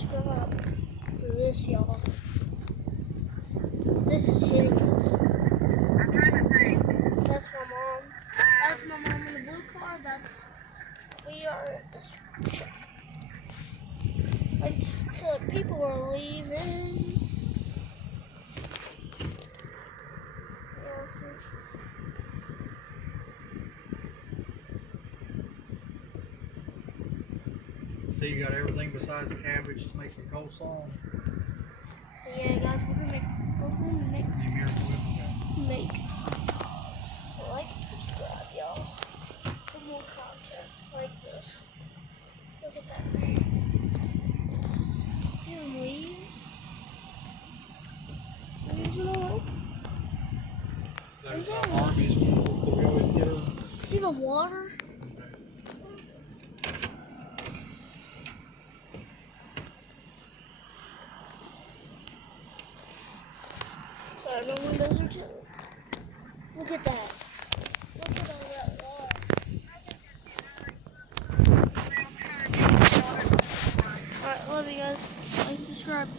subscribe for this, y'all. This is hideous. I'm trying to think. That's my mom. That's my mom in the blue car. We are at this truck. Like, so people are leaving. So you got everything besides cabbage to make your coleslaw? So yeah, guys, we're gonna make The Miracle Whip, okay. so like and subscribe, y'all, for more content like this. Look at that. And leaves and all. There's Arby's ones that we always get her. See the water? Okay. Sorry, my windows are tilted. Look at that. Look at all that water. Alright, love you guys. Like and subscribe.